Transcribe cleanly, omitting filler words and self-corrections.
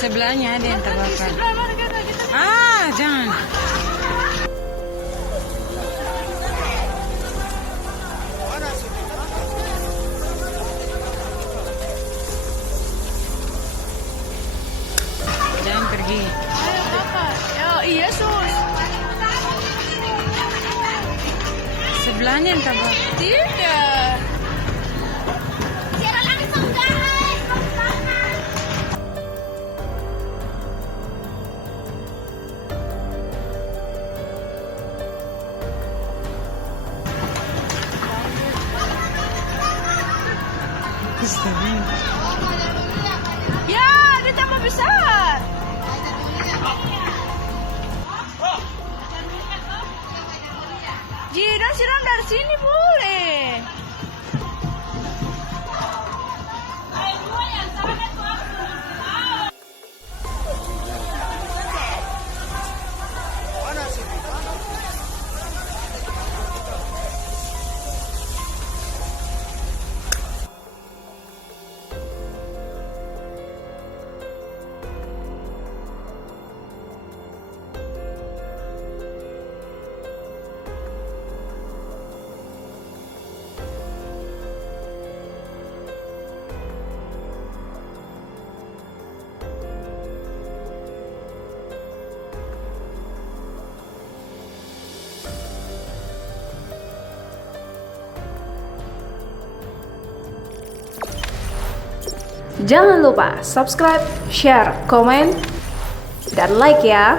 sebelahnya ada yang terbakar. Sebelah mana kita? Jangan. Jangan pergi. Ayo kakak. Iya sus. Sebelahnya yang terbakar. Tidak. Ya, dia tambah besar. Jiran siram dari sini boleh. Jangan lupa subscribe, share, komen, dan like ya.